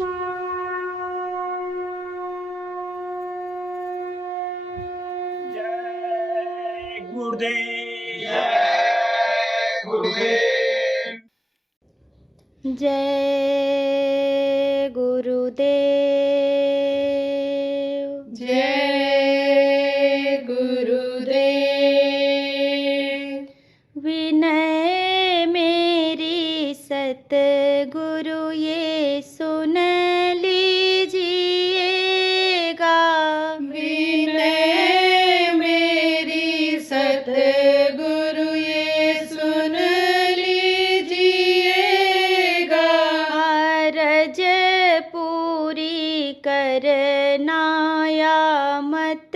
जय गुरुदेव। जय गुरुदेव। जय गुरुदेव। जय गुरुदेव। विनय मेरी सतगुरु ये सुन लीजिएगा। विनय मेरी सतगुरु ये सुन लीजिएगा। अरज पूरी करना या मत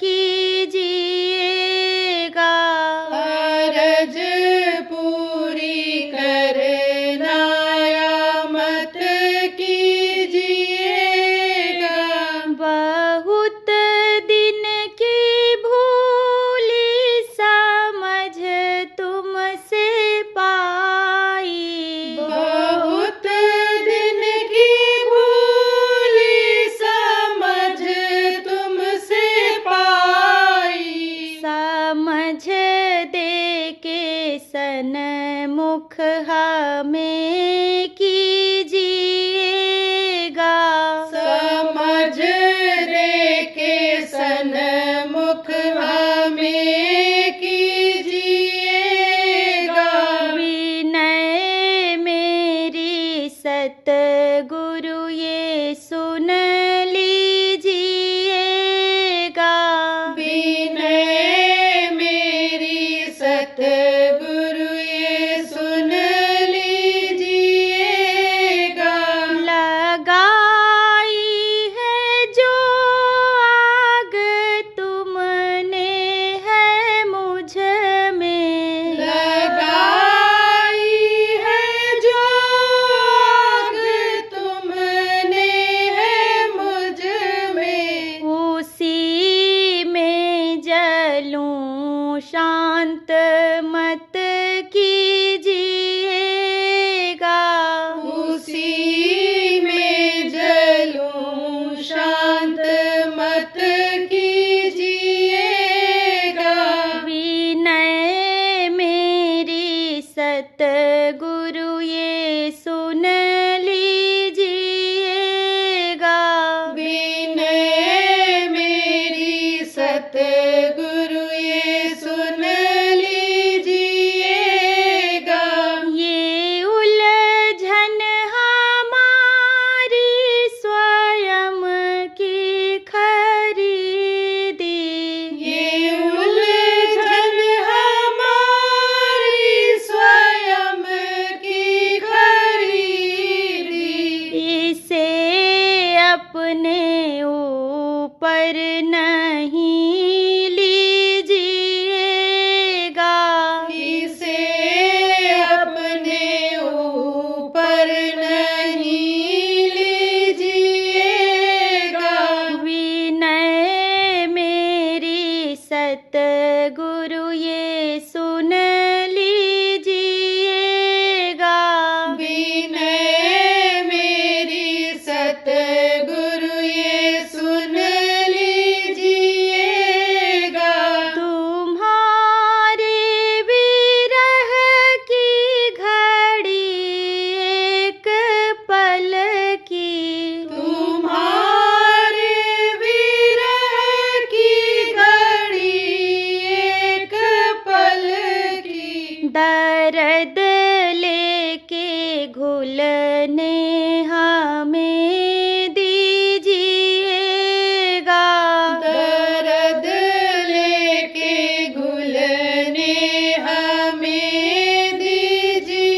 कीजिएगा। अरज पूरी करना या मत कीजिएगा। बहुत दिन की भूली समझ तुमसे पाई। बहुत दिन की भूली समझ तुमसे पाई। समझ दे के सन्मुख हमें कीजिएगा। समझ रे के सन्मुख हमें कीजिएगा। विनय मेरी सतगुरु ये सुन लीजिएगा। विनय मेरी सतगुरु ये सुन लीजिएगा। लगाई है जो आग तुमने है मुझ में। लगाई है जो आग तुमने है मुझ में। उसी में जलूं शांत मत कीजिएगा। उसी में जलूं शांत मत कीजिएगा। विनय मेरी सतगुरु ये सुन लीजिएगा। विनय मेरी सतगुरु ये सुन लीजिएगा। ये उलझन हमारी स्वयं की खरीदी। ये उलझन हमारी स्वयं की खरीदी। इसे अपने ऊपर नहीं लीजिएगा। इसे अपने ऊपर नहीं लीजिएगा। विनय मेरी सतगुरु ये सुन लीजिएगा। विनय मेरी सतगुरु ये सुन लीजिएगा। तुम्हारे विरह की घड़ी एक पल की। तुम्हारे विरह की घड़ी एक पल की। दर्द लेके घुलने हमें दीजिएगा। दर्द लेके घुलने हमें दीजिएगा।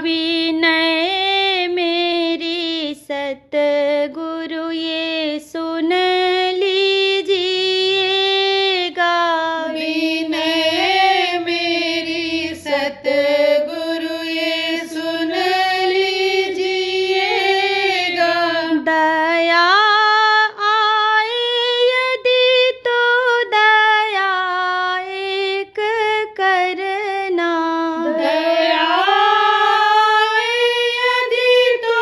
विनय मेरी सतगुरु ये सुन लीजिएगा। विनय मेरी सतगुरु ये सुन लीजिएगा। दया आए यदि तो दया एक करना। दया यदि तो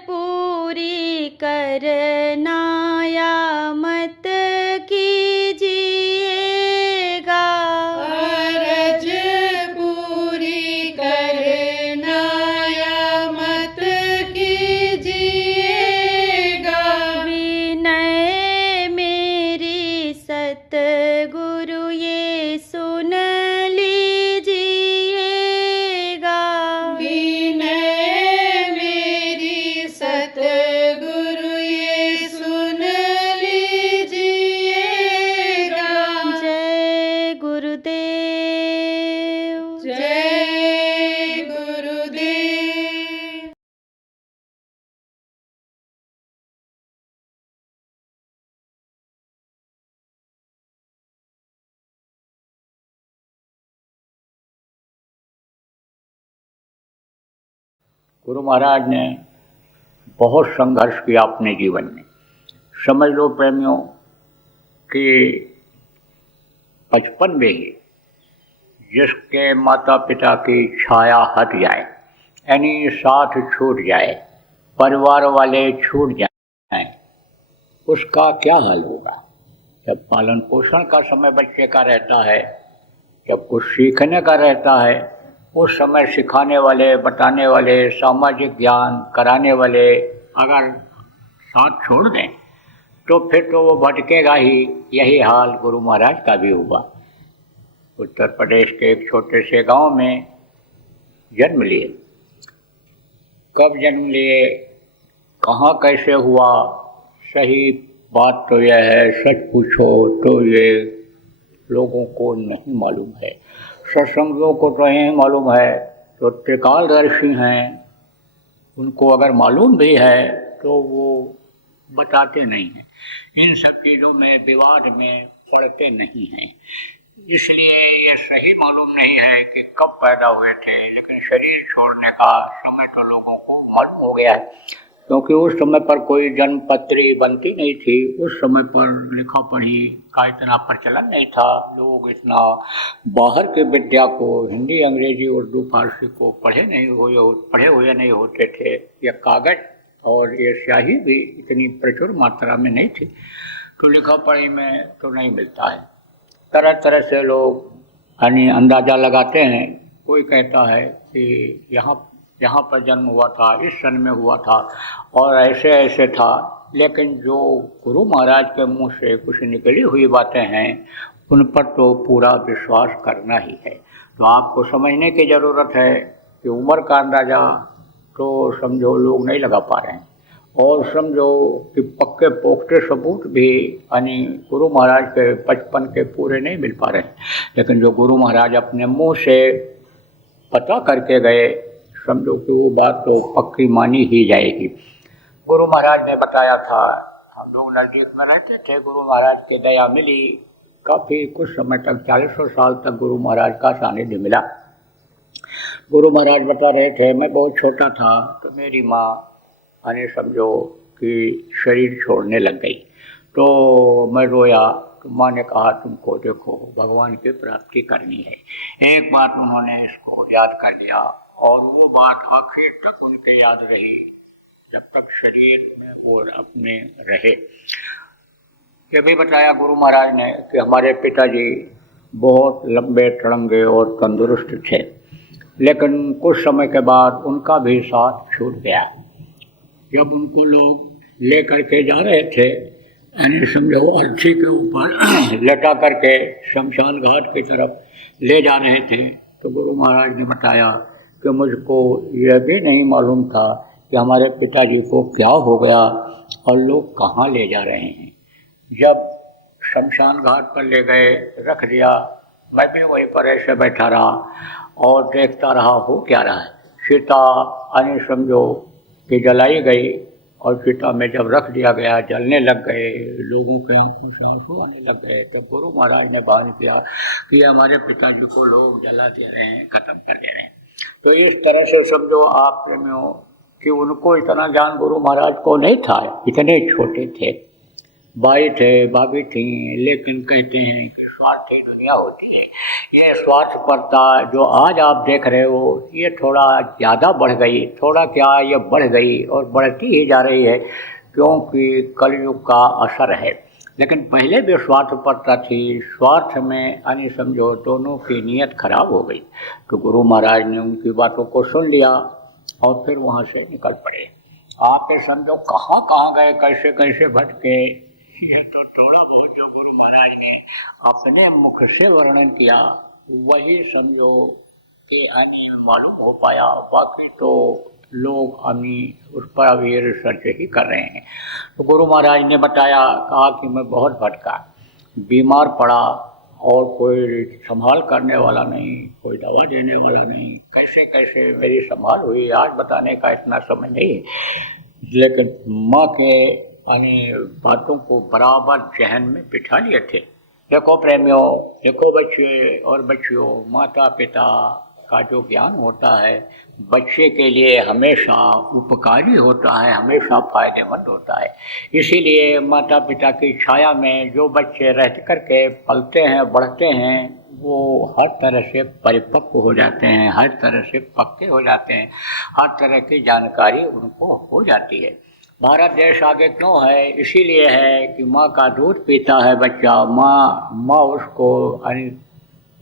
पूरी करना या मत कीजिएगा। अरज पूरी करना या मत कीजिएगा। विनय मेरी सतगुरु ये सुन लीजिएगा। विनय मेरी सतगुरु ये सुन लीजिएगा। जय गुरुदेव। जय गुरुदेव। गुरु महाराज ने बहुत संघर्ष किया अपने जीवन में। समझ लो प्रेमियों कि बचपन में ही जिसके माता पिता की छाया हट जाए, यानी साथ छूट जाए, परिवार वाले छूट जाएं, उसका क्या हाल होगा। जब पालन पोषण का समय बच्चे का रहता है, जब कुछ सीखने का रहता है, उस समय सिखाने वाले, बताने वाले, सामाजिक ज्ञान कराने वाले अगर साथ छोड़ दें तो फिर तो वो भटकेगा ही। यही हाल गुरु महाराज का भी हुआ। उत्तर प्रदेश के एक छोटे से गांव में जन्म लिए। कब जन्म लिए, कहाँ कैसे हुआ, सही बात तो यह है, सच पूछो तो ये लोगों को नहीं मालूम है। सत्संगियों को तो यही मालूम है, जो त्रिकालदर्शी हैं उनको अगर मालूम भी है तो वो बताते नहीं हैं। इन सब चीज़ों में, विवाद में पड़ते नहीं हैं। इसलिए ये सही मालूम नहीं है कि कब पैदा हुए थे, लेकिन शरीर छोड़ने का समय तो लोगों को मालूम हो गया है, क्योंकि उस समय पर कोई जन्म पत्री बनती नहीं थी। उस समय पर लिखा पढ़ी का इतना प्रचलन नहीं था। लोग इतना बाहर के विद्या को, हिंदी, अंग्रेजी, उर्दू, फारसी को पढ़े हुए नहीं होते थे। यह कागज और ये स्याही भी इतनी प्रचुर मात्रा में नहीं थी, तो लिखा पढ़ी में तो नहीं मिलता है। तरह तरह से लोग यानी अंदाज़ा लगाते हैं। कोई कहता है कि यहाँ पर जन्म हुआ था, इस सन में हुआ था और ऐसे ऐसे था, लेकिन जो गुरु महाराज के मुंह से कुछ निकली हुई बातें हैं उन पर तो पूरा विश्वास करना ही है। तो आपको समझने की ज़रूरत है कि उम्र का अंदाज़ा तो समझो लोग नहीं लगा पा रहे हैं, और समझो कि पक्के पोख्ते सबूत भी यानी गुरु महाराज के बचपन के पूरे नहीं मिल पा रहे हैं। लेकिन जो गुरु महाराज अपने मुंह से पता करके गए, समझो कि वो बात तो पक्की मानी ही जाएगी। गुरु महाराज ने बताया था, हम लोग नज़दीक में रहते थे, गुरु महाराज की दया मिली। काफ़ी कुछ समय तक, 40 साल तक गुरु महाराज का सानिध्य मिला। गुरु महाराज बता रहे थे, मैं बहुत छोटा था तो मेरी माँ यानी समझो कि शरीर छोड़ने लग गई, तो मैं रोया। तो माँ ने कहा, तुमको देखो भगवान की प्राप्ति करनी है। एक बात उन्होंने इसको याद कर लिया, और वो बात आखिर तक उनके याद रही, जब तक शरीर में वो अपने रहे। ये भी बताया गुरु महाराज ने कि हमारे पिताजी बहुत लंबे टड़ंगे और तंदुरुस्त थे, लेकिन कुछ समय के बाद उनका भी साथ छूट गया। जब उनको लोग ले करके जा रहे थे, यानी समझो अर्थी के ऊपर लटा करके शमशान घाट की तरफ ले जा रहे थे, तो गुरु महाराज ने बताया कि मुझको यह भी नहीं मालूम था कि हमारे पिताजी को क्या हो गया और लोग कहाँ ले जा रहे हैं। जब शमशान घाट पर ले गए, रख दिया, मैं भी वहीं पर ऐसे बैठा रहा और देखता रहा हो क्या रहा है। सीता यानी समझो कि जलाई गई, और चिता में जब रख दिया गया, जलने लग गए, लोगों के आंखों से आंसू आने लग गए। तब गुरु महाराज ने भान किया कि हमारे पिताजी को लोग जला दे रहे हैं, ख़त्म कर दे रहे हैं। तो इस तरह से समझो आप प्रेमियों कि उनको इतना ज्ञान गुरु महाराज को नहीं था, इतने छोटे थे, भाई थे, भाभी थी, लेकिन कहते हैं कि स्वार्थी दुनिया होती है। ये स्वार्थपरता जो आज आप देख रहे हो ये थोड़ा ज़्यादा बढ़ गई, थोड़ा क्या ये बढ़ गई और बढ़ती ही जा रही है, क्योंकि कलयुग का असर है। लेकिन पहले भी स्वार्थपरता थी, स्वार्थ में यानी समझो दोनों की नीयत खराब हो गई। तो गुरु महाराज ने उनकी बातों को सुन लिया और फिर वहाँ से निकल पड़े। आप समझो कहाँ कहाँ गए, कैसे कैसे भटके, ये तो थोड़ा बहुत जो गुरु महाराज ने अपने मुख से वर्णन किया वही समझो कि अन्य मालूम हो पाया। बाकी तो लोग अमी उस पर अभी रिसर्च ही कर रहे हैं। तो गुरु महाराज ने बताया, कहा कि मैं बहुत भटका, बीमार पड़ा और कोई संभाल करने वाला नहीं, कोई दवा देने वाला नहीं, कैसे कैसे मेरी संभाल हुई आज बताने का इतना समय नहीं है। लेकिन माँ के यानी बातों को बराबर जहन में बिठा लिए थे। देखो प्रेमियों, देखो बच्चे और बच्चियों, माता पिता का जो ज्ञान होता है बच्चे के लिए हमेशा उपकारी होता है, हमेशा फायदेमंद होता है। इसीलिए माता पिता की छाया में जो बच्चे रह करके पलते हैं, बढ़ते हैं, वो हर तरह से परिपक्व हो जाते हैं, हर तरह से पक्के हो जाते हैं, हर तरह की जानकारी उनको हो जाती है। भारत देश आगे क्यों है? इसीलिए है कि माँ का दूध पीता है बच्चा, माँ उसको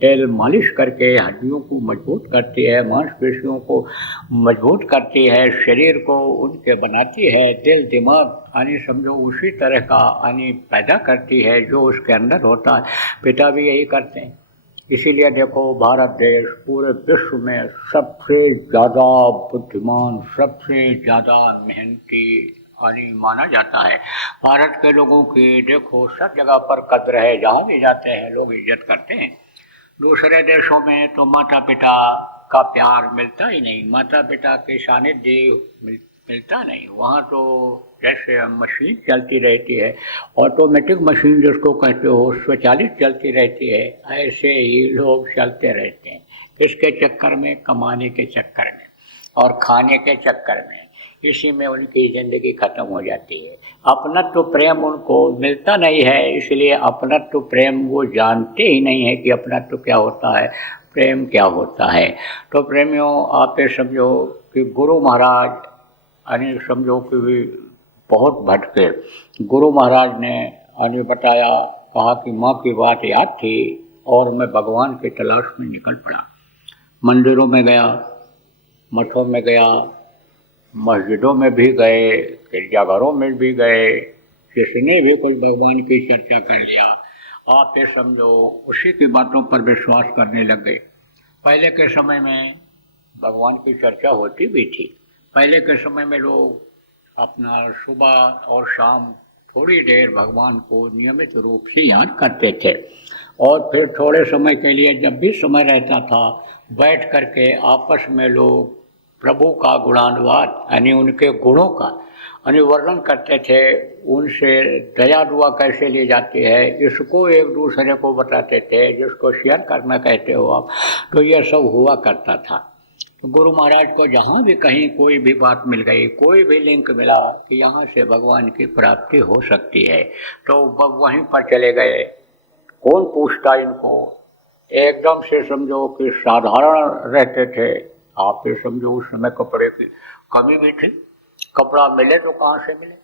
तेल मालिश करके हड्डियों को मजबूत करती है, मांसपेशियों को मजबूत करती है, शरीर को उनके बनाती है, दिल दिमाग यानी समझो उसी तरह का यानी पैदा करती है जो उसके अंदर होता है। पिता भी यही करते हैं। इसीलिए देखो भारत देश पूरे विश्व में सबसे ज़्यादा बुद्धिमान, सबसे ज़्यादा मेहनती यानी माना जाता है। भारत के लोगों की देखो सब जगह पर कद्र है, जहाँ भी जाते हैं लोग इज्जत करते हैं। दूसरे देशों में तो माता पिता का प्यार मिलता ही नहीं, माता पिता के सानिध्य मिलता नहीं। वहाँ तो जैसे मशीन चलती रहती है, ऑटोमेटिक मशीन जिसको कहते हो, स्वचालित चलती रहती है, ऐसे ही लोग चलते रहते हैं। किसके चक्कर में? कमाने के चक्कर में और खाने के चक्कर में। इसी में उनकी ज़िंदगी ख़त्म हो जाती है। अपनत्व प्रेम उनको मिलता नहीं है, इसलिए अपनत्व प्रेम वो जानते ही नहीं है कि अपनत्व क्या होता है, प्रेम क्या होता है। तो प्रेमियों, आप ये समझो कि गुरु महाराज यानी समझो कि भी बहुत भटके। गुरु महाराज ने यानी बताया, कहा कि माँ की बात याद थी और मैं भगवान की तलाश में निकल पड़ा। मंदिरों में गया, मठों में गया, मस्जिदों में भी गए, गिरजाघरों में भी गए, किसने भी कुछ भगवान की चर्चा कर लिया। आप ये समझो उसी की बातों पर विश्वास करने लग गए। पहले के समय में भगवान की चर्चा होती भी थी। पहले के समय में लोग अपना सुबह और शाम थोड़ी देर भगवान को नियमित रूप से याद करते थे और फिर थोड़े समय के लिए जब भी समय रहता था बैठ करके आपस में लोग प्रभु का गुणानुवाद यानी उनके गुणों का यानी वर्णन करते थे। उनसे दया दुआ कैसे ली जाती है इसको एक दूसरे को बताते थे, जिसको शेयर करना कहते हो आप। तो यह सब हुआ करता था। तो गुरु महाराज को जहाँ भी कहीं कोई भी बात मिल गई, कोई भी लिंक मिला कि यहाँ से भगवान की प्राप्ति हो सकती है, तो वहीं पर चले गए। कौन पूछता इनको? एकदम से समझो कि साधारण रहते थे। आप ये समझो उस समय कपड़े की कमी भी थी, कपड़ा मिले तो कहाँ से मिले,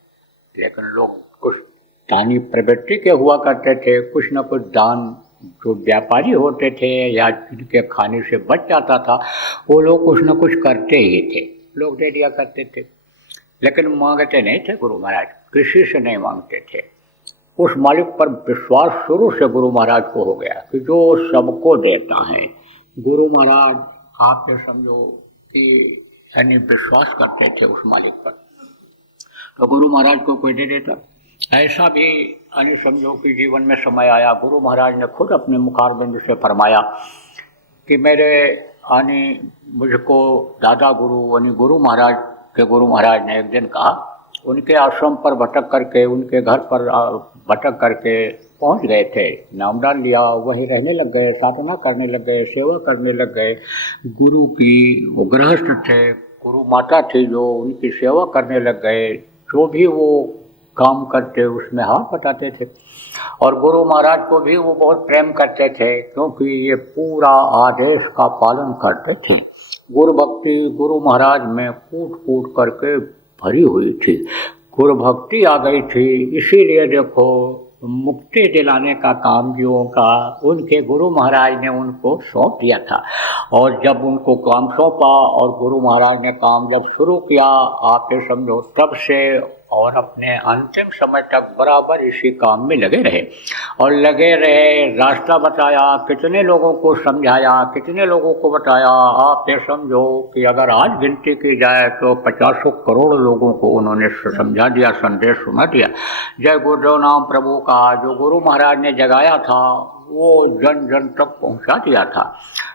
लेकिन लोग कुछ दानी प्रवृत्ति के हुआ करते थे। कुछ न कुछ दान जो व्यापारी होते थे या जिनके खाने से बच जाता था वो लोग कुछ न कुछ करते ही थे, लोग दे दिया करते थे। लेकिन मांगते नहीं थे गुरु महाराज, किसी से नहीं मांगते थे। उस मालिक पर विश्वास शुरू से गुरु महाराज को हो गया कि जो सबको देता है। गुरु महाराज आप ये समझो कि यानी विश्वास करते थे उस मालिक पर, तो गुरु महाराज को कोई दे देता। ऐसा भी यानी समझो कि जीवन में समय आया, गुरु महाराज ने खुद अपने मुखारबिंद से फरमाया कि मेरे यानी मुझको दादा गुरु यानी गुरु महाराज ने एक दिन कहा, उनके आश्रम पर भटक करके, उनके घर पर भटक करके पहुंच गए थे, नाम डाल लिया, वहीं रहने लग गए, साधना करने लग गए, सेवा करने लग गए। गुरु की वो गृहस्थ थे, गुरु माता थी जो उनकी सेवा करने लग गए। जो भी वो काम करते उसमें हाथ बटाते थे। और गुरु महाराज को भी वो बहुत प्रेम करते थे, क्योंकि ये पूरा आदेश का पालन करते थे। गुरु भक्ति गुरु महाराज में कूट कूट करके भरी हुई थी, गुरु भक्ति आ गई थी। इसीलिए देखो मुक्ति दिलाने का काम जीवों का उनके गुरु महाराज ने उनको सौंप दिया था। और जब उनको काम सौंपा और गुरु महाराज ने काम जब शुरू किया, आप ये समझो तब से और अपने अंतिम समय तक बराबर इसी काम में लगे रहे और लगे रहे। रास्ता बताया, कितने लोगों को समझाया, कितने लोगों को बताया। आप ये समझो कि अगर आज गिनती की जाए तो 50 करोड़ लोगों को उन्होंने समझा दिया, संदेश सुना दिया। जय गुरुदेव नाम प्रभु का जो गुरु महाराज ने जगाया था वो जन जन तक पहुंचा दिया था।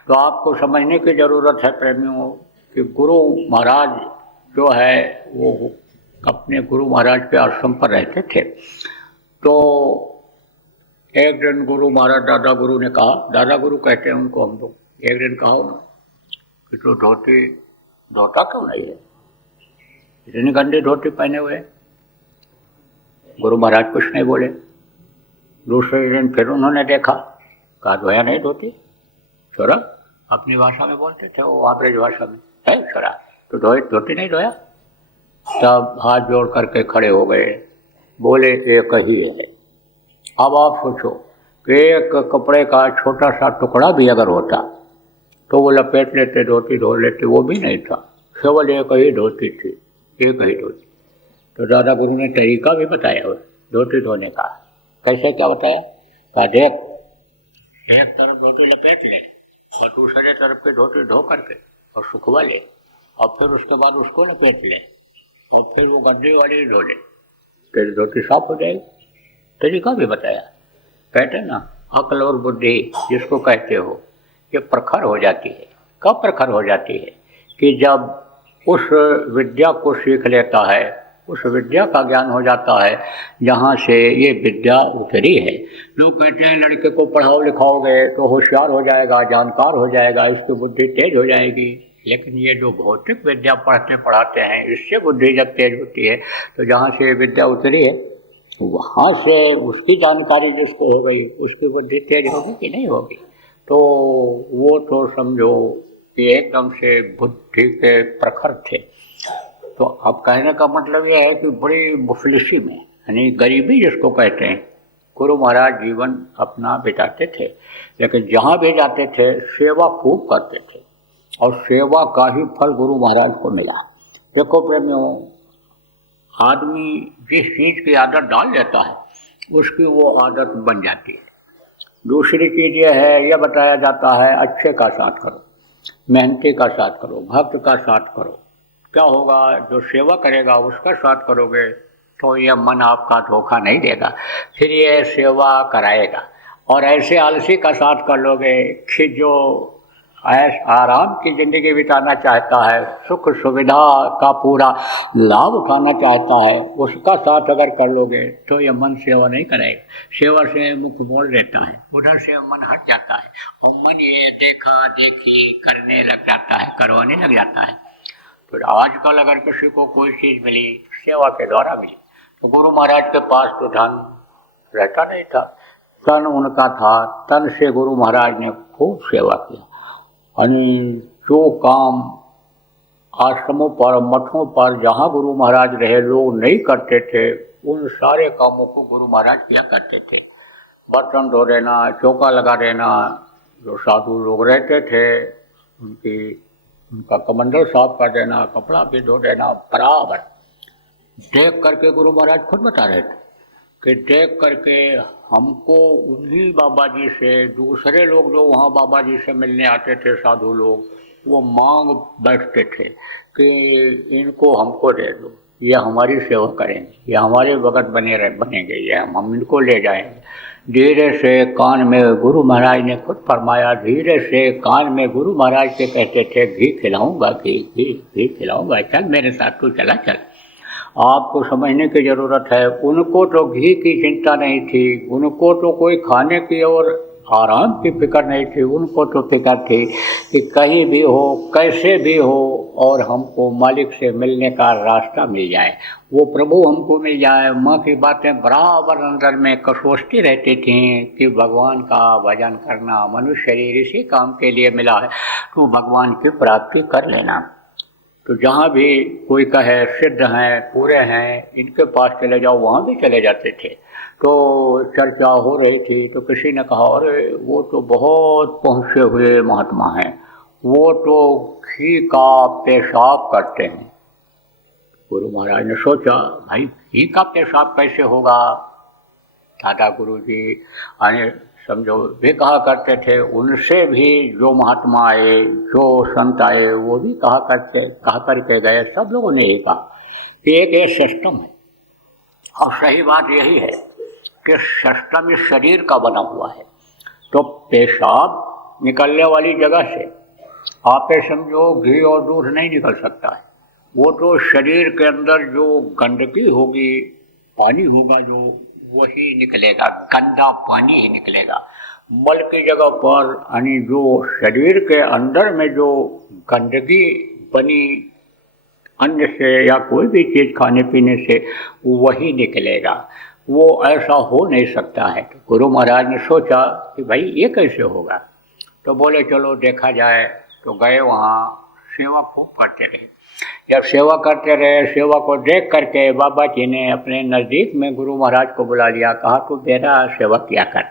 तो आपको समझने की ज़रूरत है प्रेमियों कि गुरु महाराज जो है वो अपने गुरु महाराज के आश्रम पर रहते थे। तो एक दिन गुरु महाराज दादा गुरु ने कहा, दादा गुरु कहते हैं उनको हम लोग, एक दिन कहा कि तो धोती धोता क्यों नहीं है, इतनी गंदी धोती पहने हुए। गुरु महाराज कुछ नहीं बोले। दूसरे दिन फिर उन्होंने देखा, कहा धोया नहीं धोती, छोरा अपनी भाषा में बोलते थे वो, आब्रज भाषा में, है छोरा तो धोती नहीं धोया। तब हाथ जोड़ करके खड़े हो गए, बोले एक ही है। अब आप सोचो कि एक कपड़े का छोटा सा टुकड़ा भी अगर होता तो वो लपेट लेते, धोती धो लेते, वो भी नहीं था, केवल एक ही धोती थी, एक ही धोती। तो दादा गुरु ने तरीका भी बताया धोती धोने का। कैसे क्या बताया? कहा देख, एक तरफ धोती लपेट ले और दूसरे तरफ के धोती धो करके और सुखवा ले, और फिर उसके बाद उसको लपेट ले और फिर वो गड्ढे वाली धो ले, तेरी धोती साफ हो जाएगी। तरीका भी बताया। कहते हैं ना, अक्ल और बुद्धि जिसको कहते हो ये प्रखर हो जाती है। कब प्रखर हो जाती है? कि जब उस विद्या को सीख लेता है, उस विद्या का ज्ञान हो जाता है जहाँ से ये विद्या उतरी है। लोग कहते हैं लड़के को पढ़ाओ लिखाओगे तो होशियार हो जाएगा, जानकार हो जाएगा, इसकी बुद्धि तेज हो जाएगी। लेकिन ये जो भौतिक विद्या पढ़ते पढ़ाते हैं, इससे बुद्धि जब तेज होती है तो जहाँ से विद्या उतरी है वहाँ से उसकी जानकारी जिसको हो गई उसकी बुद्धि तेज होगी कि नहीं होगी? तो वो तो समझो कि एकदम से बुद्धि के प्रखर थे। तो अब कहने का मतलब यह है कि बड़ी मुफलिसी में, यानी गरीबी जिसको कहते हैं, गुरु महाराज जीवन अपना बिताते थे। लेकिन जहाँ भी जाते थे सेवा खूब करते थे और सेवा का ही फल गुरु महाराज को मिला। देखो प्रेमियों, आदमी जिस चीज़ की आदत डाल लेता है उसकी वो आदत बन जाती है। दूसरी चीज़ यह है, यह बताया जाता है अच्छे का साथ करो, मेहनती का साथ करो, भक्त का साथ करो। क्या होगा? जो सेवा करेगा उसका साथ करोगे तो यह मन आपका धोखा नहीं देगा, फिर ये सेवा कराएगा। और ऐसे आलसी का साथ कर लोगे कि जो ऐश आराम की ज़िंदगी बिताना चाहता है, सुख सुविधा का पूरा लाभ उठाना चाहता है, उसका साथ अगर कर लोगे तो यह मन सेवा नहीं करेगा, सेवा से मुख मोड़ देता है, उधर से मन हट जाता है और मन ये देखा देखी करने लग जाता है, करवाने लग जाता है। तो आजकल अगर किसी को कोई चीज़ मिली सेवा के द्वारा मिली, तो गुरु महाराज के पास तो धन रहता नहीं था, तन उनका था, तन से गुरु महाराज ने खूब सेवा की। यानी जो काम आश्रमों पर, मठों पर जहाँ गुरु महाराज रहे लोग नहीं करते थे, उन सारे कामों को गुरु महाराज किया करते थे। बर्तन धो देना, चौका लगा देना, जो साधु लोग रहते थे उनका कमंडल साफ कर देना, कपड़ा भी धो देना, बराबर देख करके गुरु महाराज खुद बता रहे थे कि देख करके हमको उन्हीं बाबा जी से, दूसरे लोग जो वहाँ बाबा जी से मिलने आते थे साधु लोग, वो मांग बैठते थे कि इनको हमको दे दो, ये हमारी सेवा करेंगे, ये हमारे भगत बनेंगे, ये हम इनको ले जाएंगे। धीरे से कान में गुरु महाराज ने खुद फरमाया, धीरे से कान में गुरु महाराज के कहते थे घी खिलाऊंगा, घी खिलाऊंगा, चल मेरे साथ तू चला चल। आपको समझने की ज़रूरत है, उनको तो घी की चिंता नहीं थी, उनको तो कोई खाने की और आराम की फिक्र नहीं थी, उनको तो फिक्र थी कि कहीं भी हो, कैसे भी हो, और हमको मालिक से मिलने का रास्ता मिल जाए, वो प्रभु हमको मिल जाए। माँ की बातें बराबर अंदर में कसोचती रहती थीं कि भगवान का भजन करना, मनुष्य शरीर इसी काम के लिए मिला है, तो भगवान की प्राप्ति कर लेना। तो जहाँ भी कोई कहे सिद्ध हैं, पूरे हैं, इनके पास चले जाओ, वहाँ भी चले जाते थे। तो चर्चा हो रही थी तो किसी ने कहा, अरे वो तो बहुत पहुँचे हुए महात्मा हैं, वो तो घी का पेशाब करते हैं। गुरु महाराज ने सोचा, भाई घी का पेशाब कैसे होगा? दादा गुरु जी आने समझो वे कहा करते थे, उनसे भी जो महात्मा आए, जो संत आए, वो भी कहा करके गए, सब लोगों ने यही कहा कि एक ये सिस्टम है। और सही बात यही है कि सिस्टम इस शरीर का बना हुआ है। तो पेशाब निकलने वाली जगह से आप समझो घी और दूध नहीं निकल सकता है, वो तो शरीर के अंदर जो गंदगी होगी, पानी होगा जो, वही निकलेगा, गंदा पानी ही निकलेगा। मल की जगह पर यानी जो शरीर के अंदर में जो गंदगी बनी अन्न से या कोई भी चीज़ खाने पीने से, वही निकलेगा, वो ऐसा हो नहीं सकता है। तो गुरु महाराज ने सोचा कि भाई ये कैसे होगा? तो बोले चलो देखा जाए। तो गए वहाँ, सेवा खूब करते रहे। जब सेवा करते रहे, सेवा को देख करके बाबा जी ने अपने नज़दीक में गुरु महाराज को बुला लिया, कहा तो मेरा सेवा किया कर।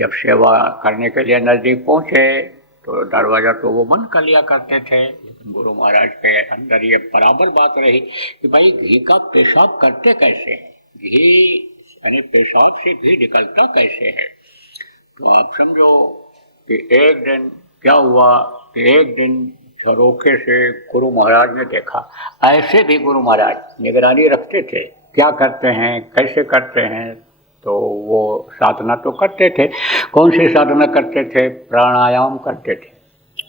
जब सेवा करने के लिए नज़दीक पहुँचे तो दरवाज़ा तो वो बंद कर लिया करते थे, लेकिन गुरु महाराज के अंदर ये बराबर बात रही कि भाई घी का पेशाब करते कैसे हैं, घी यानी पेशाब से घी निकलता कैसे है? तो आप समझो कि एक दिन क्या हुआ कि एक दिन झरोखे से गुरु महाराज ने देखा। ऐसे भी गुरु महाराज निगरानी रखते थे, क्या करते हैं, कैसे करते हैं। तो वो साधना तो करते थे। कौन सी साधना करते थे? प्राणायाम करते थे,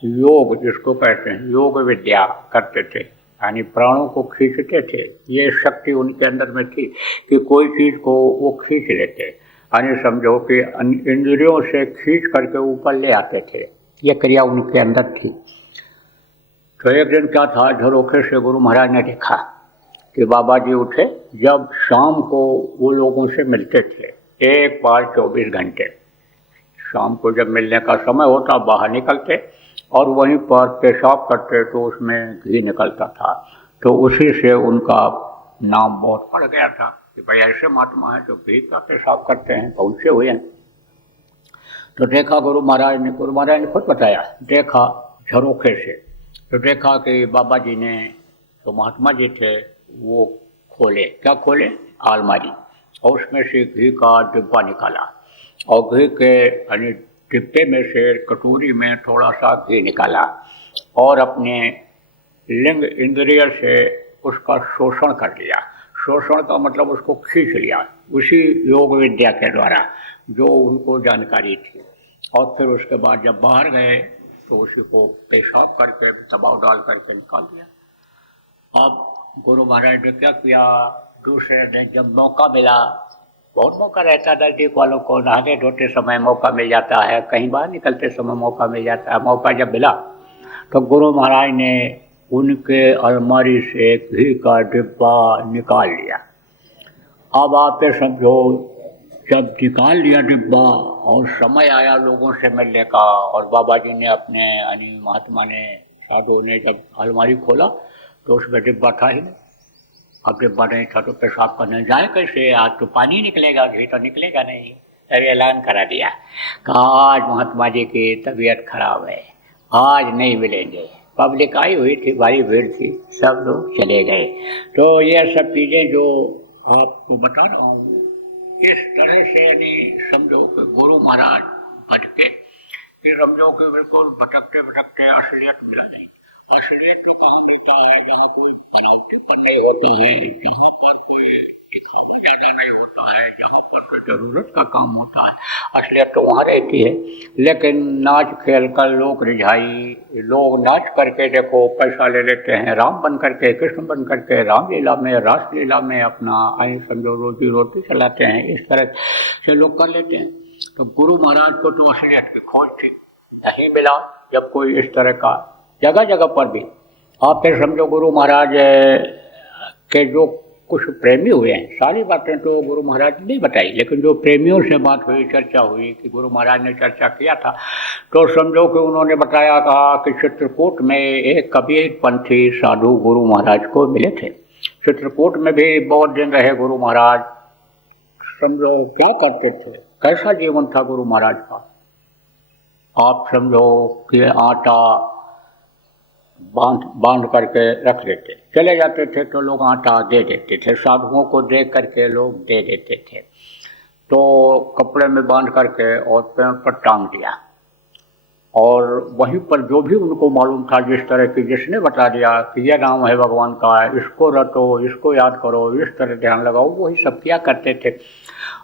योग जिसको कहते हैं, योग विद्या करते थे, यानी प्राणों को खींचते थे। ये शक्ति उनके अंदर में थी कि कोई चीज़ को वो खींच लेते, यानी समझो कि इंद्रियों से खींच करके ऊपर ले आते थे, ये क्रिया उनके अंदर थी। तो एक दिन क्या था, झरोखे से गुरु महाराज ने देखा कि बाबा जी उठे, जब शाम को वो लोगों से मिलते थे, एक बार 24 घंटे शाम को जब मिलने का समय होता बाहर निकलते और वहीं पर पेशाब करते तो उसमें घी निकलता था। तो उसी से उनका नाम बहुत पड़ गया था कि भाई ऐसे महात्मा हैं जो घी का पेशाब करते हैं, पहुँचे हुए हैं। तो देखा गुरु महाराज ने खुद बताया, देखा झरोखे से, तो देखा कि बाबा जी ने, तो महात्मा जी थे, वो खोले, क्या खोले? अलमारी, और उसमें से घी का डिब्बा निकाला और घी के यानी डिब्बे में से कटोरी में थोड़ा सा घी निकाला और अपने लिंग इंद्रिय से उसका शोषण कर लिया। शोषण का मतलब उसको खींच लिया उसी योग विद्या के द्वारा जो उनको जानकारी थी। और फिर उसके बाद जब बाहर गए तो उसी को पेशाब करके दबाव डाल करके निकाल दिया। अब गुरु महाराज ने क्या किया, दूसरे दिन जब मौका मिला, बहुत मौका रहता था नज़दीक वालों को, नहाते धोते समय मौका मिल जाता है, कहीं बाहर निकलते समय मौका मिल जाता है। मौका जब मिला तो गुरु महाराज ने उनके अलमारी से घी का डिब्बा निकाल लिया। अब आप समझो, जब निकाल लिया डिब्बा और समय आया लोगों से मिलने का, और बाबा जी ने अपने यानी महात्मा ने, साधु ने जब अलमारी खोला तो उसमें डिब्बा था ही नहीं। अब डिब्बा नहीं था तो पेशाब करने जाए कैसे? आज तो पानी निकलेगा, घी तो निकलेगा नहीं। तभी ऐलान करा दिया कि आज महात्मा जी की तबीयत खराब है, आज नहीं मिलेंगे। पब्लिक आई हुई थी, भारी भीड़ थी, सब लोग चले गए। तो ये सब चीज़ें जो आपको बता रहा हूँ, इस तरह से यानी समझो कि गुरु महाराज भटके, फिर समझो कि बिल्कुल भटकते भटकते असलियत मिला नहीं। असलियत तो कहाँ मिलता है? जहाँ कोई बनावटीपन नहीं होता है, जहाँ पर कोई दिखावा ज़्यादा नहीं होता है, जहाँ पर जरूरत का काम होता है, असलियत तो वहाँ रहती है। लेकिन नाच खेल कर लोग रिझाई, लोग नाच करके देखो पैसा ले लेते हैं, राम बन करके, कृष्ण बन करके, रामलीला में, रासलीला में अपना आई समझो रोजी रोटी चलाते हैं, इस तरह से लोग कर लेते हैं। तो गुरु महाराज को तो असलियत की खोज थी, नहीं मिला। जब कोई इस तरह का जगह जगह पर भी आप फिर समझो गुरु महाराज के जो कुछ प्रेमी हुए हैं, सारी बातें तो गुरु महाराज ने नहीं बताई, लेकिन जो प्रेमियों से बात हुई, चर्चा हुई कि गुरु महाराज ने चर्चा किया था, तो समझो कि उन्होंने बताया था कि चित्रकूट में एक कबीर पंथी साधु गुरु महाराज को मिले थे। चित्रकूट में भी बहुत दिन रहे गुरु महाराज। समझो क्या करते थे, कैसा जीवन था गुरु महाराज का। आप समझो कि आटा बांध करके रख देते, चले जाते थे तो लोग आटा दे देते थे, साधुओं को देख करके लोग दे देते थे, तो कपड़े में बांध करके और पेड़ पर टांग दिया, और वहीं पर जो भी उनको मालूम था, जिस तरह की जिसने बता दिया कि यह नाम है भगवान का, इसको रटो, इसको याद करो, इस तरह ध्यान लगाओ, वही सब किया करते थे।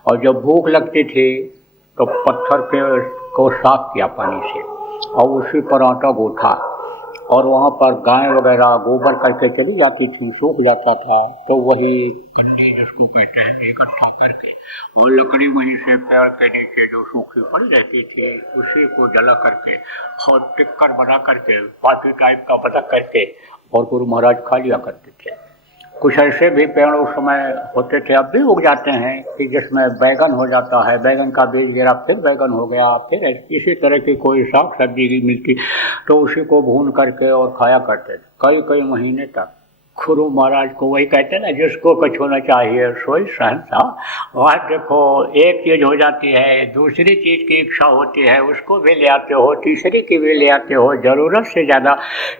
और जब भूख लगती थी तो पत्थर को साफ किया पानी से और उसी पर आटा गूंथा, और वहाँ पर गाय वगैरह गोबर करके चली जाती थी, सूख जाता था, तो वही कंडी जिसको कहते हैं इकट्ठा करके, और लकड़ी वहीं से पेड़ के नीचे जो सूखी पड़ी रहती थी उसी को जला करके और टिक्कर बना करके, पार्टी टाइप का बना करके, और गुरु महाराज खा लिया करते थे। कुछ ऐसे भी पेड़ उस समय होते थे, अब भी उग जाते हैं, कि जिसमें बैगन हो जाता है, बैगन का बीज गिरा फिर बैगन हो गया, फिर इसी तरह की कोई साग सब्जी की मिलती तो उसी को भून करके और खाया करते थे कई कई महीने तक। गुरु महाराज को वही कहते हैं ना, जिसको कुछ होना चाहिए सोई शहंशाह। और देखो एक चीज़ हो जाती है, दूसरी चीज़ की इच्छा होती है, उसको भी ले आते हो, तीसरी की भी ले आते हो, ज़रूरत से ज़्यादा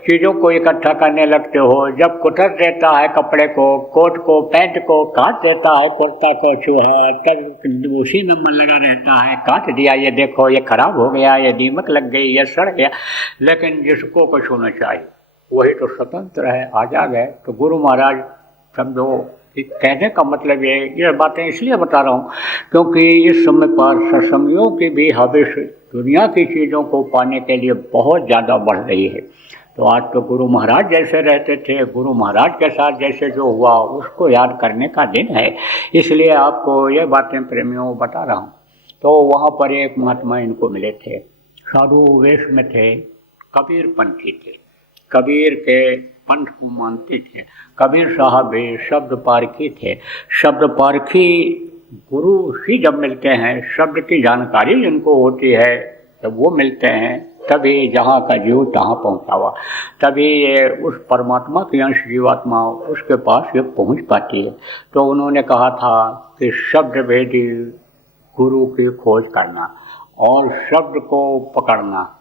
चीज़ों को इकट्ठा करने लगते हो। जब कुतर देता है कपड़े को, कोट को, पैंट को काट देता है, कुर्ता को चूहा, तब उसी में मन लगा रहता है, काट दिया, ये देखो ये खराब हो गया, ये दीमक लग गई, ये सड़ गया। लेकिन जिसको कुछ होना चाहिए वही तो स्वतंत्र है, आज़ाद है। तो गुरु महाराज समझो, कहने का मतलब ये बातें इसलिए बता रहा हूँ क्योंकि इस समय पर सत्संगियों की भी हविष दुनिया की चीज़ों को पाने के लिए बहुत ज़्यादा बढ़ रही है। तो आज तो गुरु महाराज जैसे रहते थे, गुरु महाराज के साथ जैसे जो हुआ उसको याद करने का दिन है, इसलिए आपको ये बातें प्रेमियों बता रहा हूँ। तो वहाँ पर एक महात्मा इनको मिले थे, साधु वेश में थे, कबीर पंथी थे, कबीर के पंथ को मानते थे। कबीर साहब भी शब्द पारखी थे। शब्द पारखी गुरु ही जब मिलते हैं, शब्द की जानकारी जिनको होती है, जब वो मिलते हैं तभी जहाँ का जीव तहाँ पहुँचा हुआ, तभी ये उस परमात्मा की अंश जीवात्मा उसके पास ये पहुँच पाती है। तो उन्होंने कहा था कि शब्द भेदी गुरु की खोज करना और शब्द को पकड़ना।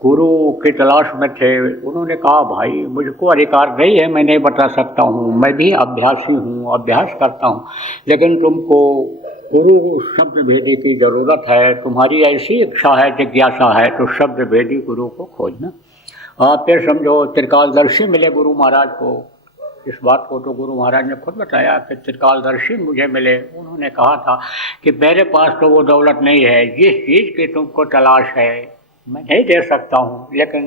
गुरु की तलाश में थे। उन्होंने कहा भाई मुझको अधिकार नहीं है, मैं नहीं बता सकता हूँ, मैं भी अभ्यासी हूँ, अभ्यास करता हूँ, लेकिन तुमको गुरु शब्द भेदी की ज़रूरत है, तुम्हारी ऐसी इच्छा है, जिज्ञासा है, तो शब्द भेदी गुरु को खोजना। आप फिर समझो त्रिकालदर्शी मिले गुरु महाराज को। इस बात को तो गुरु महाराज ने खुद बताया कि त्रिकालदर्शी मुझे मिले। उन्होंने कहा था कि मेरे पास तो वो दौलत नहीं है, जिस चीज़ की तुमको तलाश है मैं नहीं दे सकता हूँ, लेकिन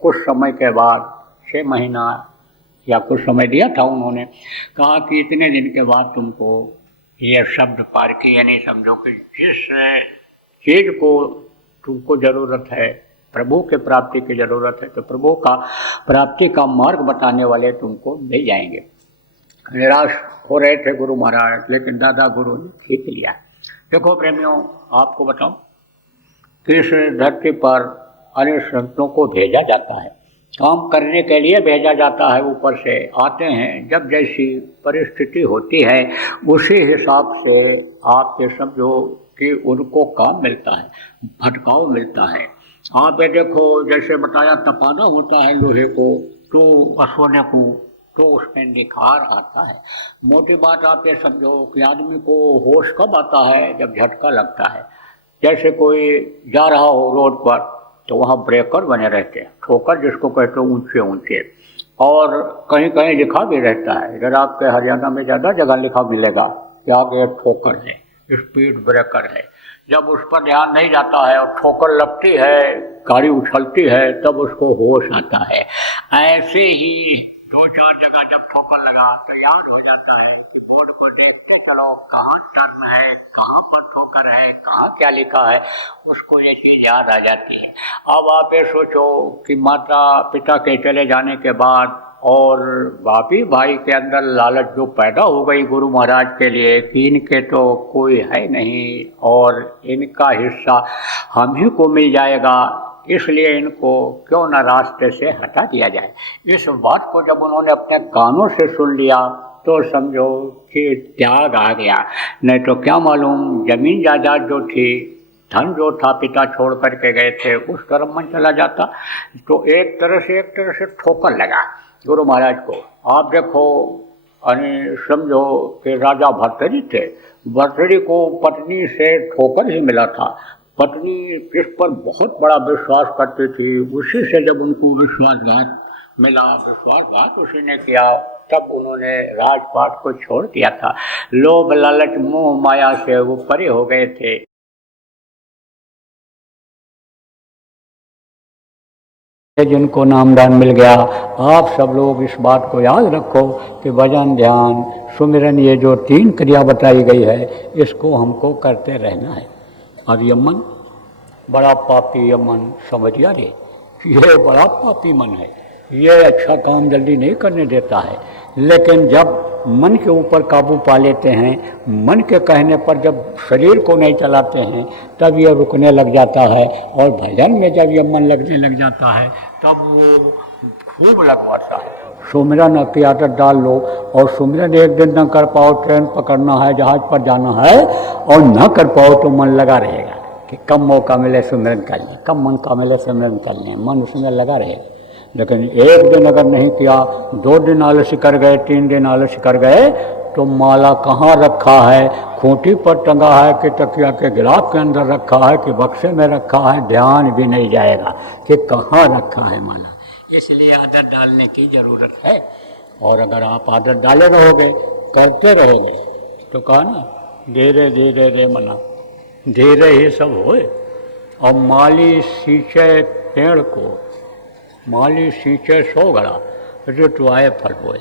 कुछ समय के बाद 6 महीना या कुछ समय दिया था उन्होंने, कहा कि इतने दिन के बाद तुमको ये शब्द पारखी, यानी समझो कि जिस चीज़ को तुमको ज़रूरत है, प्रभु के प्राप्ति की ज़रूरत है, तो प्रभु का प्राप्ति का मार्ग बताने वाले तुमको मिल जाएंगे। निराश हो रहे थे गुरु महाराज, लेकिन दादा गुरु ने खींच लिया। देखो प्रेमियों, आपको बताऊं कि इस धरती पर अनेक संतों को भेजा जाता है, काम करने के लिए भेजा जाता है, ऊपर से आते हैं, जब जैसी परिस्थिति होती है उसी हिसाब से आप ये समझो कि उनको काम मिलता है, भटकाव मिलता है। आप ये देखो, जैसे बताया तपाना होता है लोहे को तो सोने को, तो उसमें निखार आता है। मोटी बात आप ये समझो कि आदमी को होश कब आता है, जब झटका लगता है। जैसे कोई जा रहा हो रोड पर तो वहाँ ब्रेकर बने रहते हैं, ठोकर जिसको कहते हैं, ऊंचे ऊंचे, और कहीं कहीं लिखा भी रहता है। इधर आपके हरियाणा में ज़्यादा जगह लिखा मिलेगा कि आगे ठोकर है, स्पीड ब्रेकर है। जब उस पर ध्यान नहीं जाता है और ठोकर लगती है, गाड़ी उछलती है, तब उसको होश आता है। ऐसे ही 2-4 जगह जब ठोकर लगा तो याद हो जाता है, बोर्ड पर देखते चलो कहाँ टर्न है, कहाँ पर कर है, कहाँ क्या लिखा है, उसको ये चीज़ याद आ जाती है। अब आप ये सोचो कि माता पिता के चले जाने के बाद और भाभी भाई के अंदर लालच जो पैदा हो गई गुरु महाराज के लिए कि इनके तो कोई है नहीं और इनका हिस्सा हम ही को मिल जाएगा, इसलिए इनको क्यों न रास्ते से हटा दिया जाए। इस बात को जब उन्होंने अपने कानों से सुन लिया तो समझो कि त्याग आ गया, नहीं तो क्या मालूम जमीन जायदाद जो थी, धन जो था पिता छोड़ करके गए थे, उस तरफ मन चला जाता। तो एक तरह से ठोकर लगा गुरु महाराज को। आप देखो समझो कि राजा भर्तृहरि थे, भर्तृहरि को पत्नी से ठोकर ही मिला था। पत्नी जिस पर बहुत बड़ा विश्वास करती थी, उसी से जब उनको विश्वासघात मिला, विश्वासघात उसी ने किया, तब उन्होंने राजपाट को छोड़ दिया था। लोभ लालच मोह माया से वो परे हो गए थे। जिनको नामदान मिल गया, आप सब लोग इस बात को याद रखो कि भजन ध्यान सुमिरन ये जो 3 क्रिया बताई गई है, इसको हमको करते रहना है। और यमन बड़ा पापी यमन समझिया रे, ये बड़ा पापी मन है, ये अच्छा काम जल्दी नहीं करने देता है। लेकिन जब मन के ऊपर काबू पा लेते हैं, मन के कहने पर जब शरीर को नहीं चलाते हैं, तब ये रुकने लग जाता है। और भजन में जब ये मन लगने लग जाता है, तब वो खूब लगवाता है। सुमिरन की आदत डाल लो, और सुमिरन एक दिन न कर पाओ, ट्रेन पकड़ना है, जहाज पर जाना है, और न कर पाओ तो मन लगा रहेगा कि कम मौका मिले सुमिरन कर लें, कम मौका मिले सुमिरन कर लें, मन उसमें लगा रहेगा। लेकिन एक दिन अगर नहीं किया, 2 दिन आलस्य कर गए, 3 दिन आलस्य कर गए, तो माला कहाँ रखा है, खूंटी पर टंगा है कि तकिया के गिलाफ के अंदर रखा है कि बक्से में रखा है, ध्यान भी नहीं जाएगा कि कहाँ रखा है माला। इसलिए आदत डालने की ज़रूरत है। और अगर आप आदत डाले रहोगे, करते रहोगे, तो कहा ना धीरे धीरे रे मना, धीरे ही सब होए। और माली सींचे पेड़ को, माली सींचे 100 घड़ा, ऋतु आए फल होए।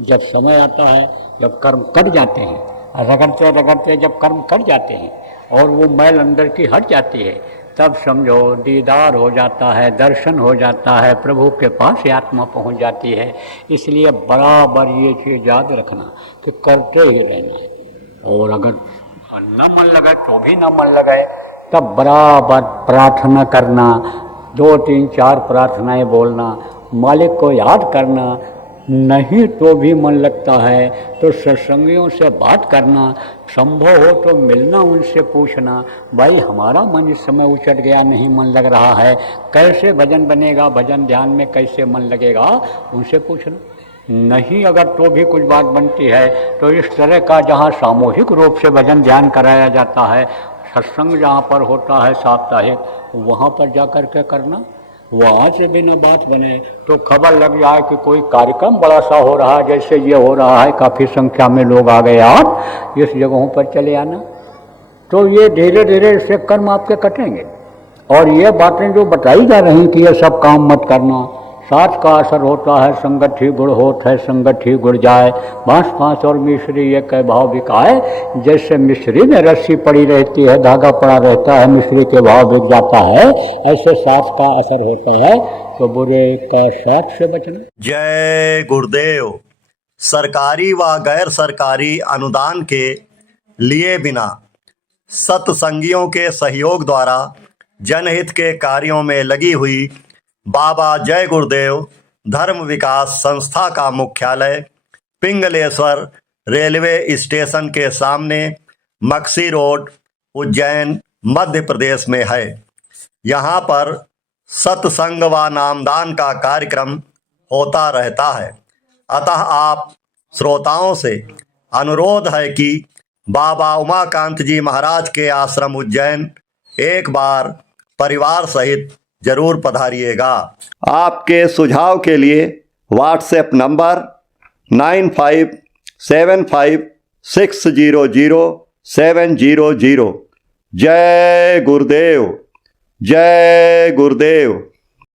जब समय आता है, जब कर्म कट जाते हैं, रगड़ते रगड़ते जब कर्म कट जाते हैं और वो मैल अंदर की हट जाती है, तब समझो दीदार हो जाता है, दर्शन हो जाता है, प्रभु के पास ही आत्मा पहुंच जाती है। इसलिए बराबर ये चीज़ याद रखना कि करते ही रहना है। और अगर न मन लगे तो भी न मन लगे, तब बराबर प्रार्थना करना, 2, 3, 4 प्रार्थनाएं बोलना, मालिक को याद करना। नहीं तो भी मन लगता है तो सत्संगियों से बात करना, संभव हो तो मिलना, उनसे पूछना, भाई हमारा मन इस समय उचट गया, नहीं मन लग रहा है, कैसे भजन बनेगा, भजन ध्यान में कैसे मन लगेगा, उनसे पूछना। नहीं अगर तो भी कुछ बात बनती है तो इस तरह का जहाँ सामूहिक रूप से भजन ध्यान कराया जाता है, सत्संग जहाँ पर होता है साप्ताहिक, वहाँ पर जा कर के करना। वहाँ से भी न बात बने तो खबर लग जाए कि कोई कार्यक्रम बड़ा सा हो रहा है, जैसे ये हो रहा है, काफ़ी संख्या में लोग आ गए, आप इस जगहों पर चले आना। तो ये धीरे धीरे इससे कर्म आपके कटेंगे। और ये बातें जो बताई जा रही कि ये सब काम मत करना, साथ का असर होता है, संगत ही गुड़ होत है, संगत ही गुड़ जाए, बाँस बाँस और मिश्री ये कह भाव बिकाए। जैसे मिश्री में रस्सी पड़ी रहती है, धागा पड़ा रहता है, मिश्री के भाव बिक जाता है, ऐसे साथ का असर होता है, तो बुरे का साथ से बचना। जय गुरुदेव। सरकारी व गैर सरकारी अनुदान के लिए बिना सत्संगियों के सहयोग द्वारा जनहित के कार्यों में लगी हुई बाबा जय गुरुदेव धर्म विकास संस्था का मुख्यालय पिंगलेश्वर रेलवे स्टेशन के सामने मक्सी रोड, उज्जैन, मध्य प्रदेश में है। यहाँ पर सत्संग व नामदान का कार्यक्रम होता रहता है। अतः आप श्रोताओं से अनुरोध है कि बाबा उमाकांत जी महाराज के आश्रम उज्जैन एक बार परिवार सहित जरूर पधारिएगा। आपके सुझाव के लिए व्हाट्सएप नंबर 9575600700। जय गुरुदेव, जय गुरुदेव।